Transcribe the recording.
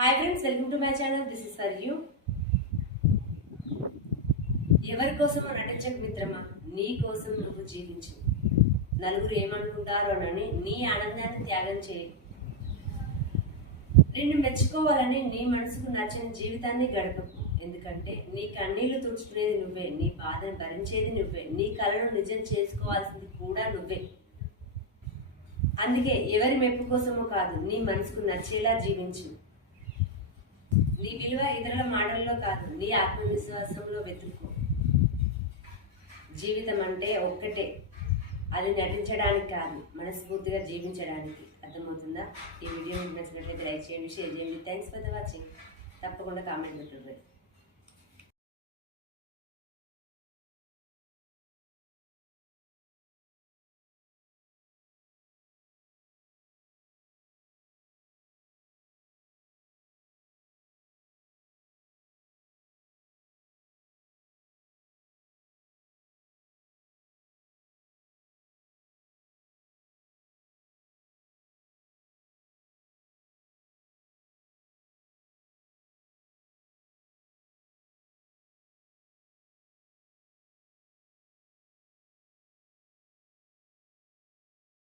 Hi friends, welcome to my channel. This is for you. ఎవరి కోసమో నటించకు మిత్రమా, నీ కోసం నువ్వు జీవించు. నలుగురు ఏమనుకుంటారోనని నీ ఆనందాన్ని త్యాగం చేయి. నిన్ను మెచ్చుకోవాలని నీ మనసుకు నచ్చని జీవితాన్ని గడపకు. ఎందుకంటే నీ కన్నీళ్లు తుడుచుకునేది నువ్వే, నీ బాధను భరించేది నువ్వే, నీ కలను నిజం చేసుకోవాల్సింది కూడా నువ్వే. అందుకే ఎవరి మెప్పు కోసమో కాదు, నీ మనసుకు నచ్చేలా జీవించు. నీ విలువ ఇతరుల మాటల్లో కాదు, నీ ఆత్మవిశ్వాసంలో వెతుక్కో. జీవితం అంటే ఒక్కటే, అది నటించడానికి కాదు, మనస్ఫూర్తిగా జీవించడానికి. అర్థమవుతుందా? ఈ వీడియో మీకు నచ్చినట్లయితే లైక్ చేయండి, షేర్ చేయండి. Thanks for the watching. తప్పకుండా కామెంట్ పెట్టండి.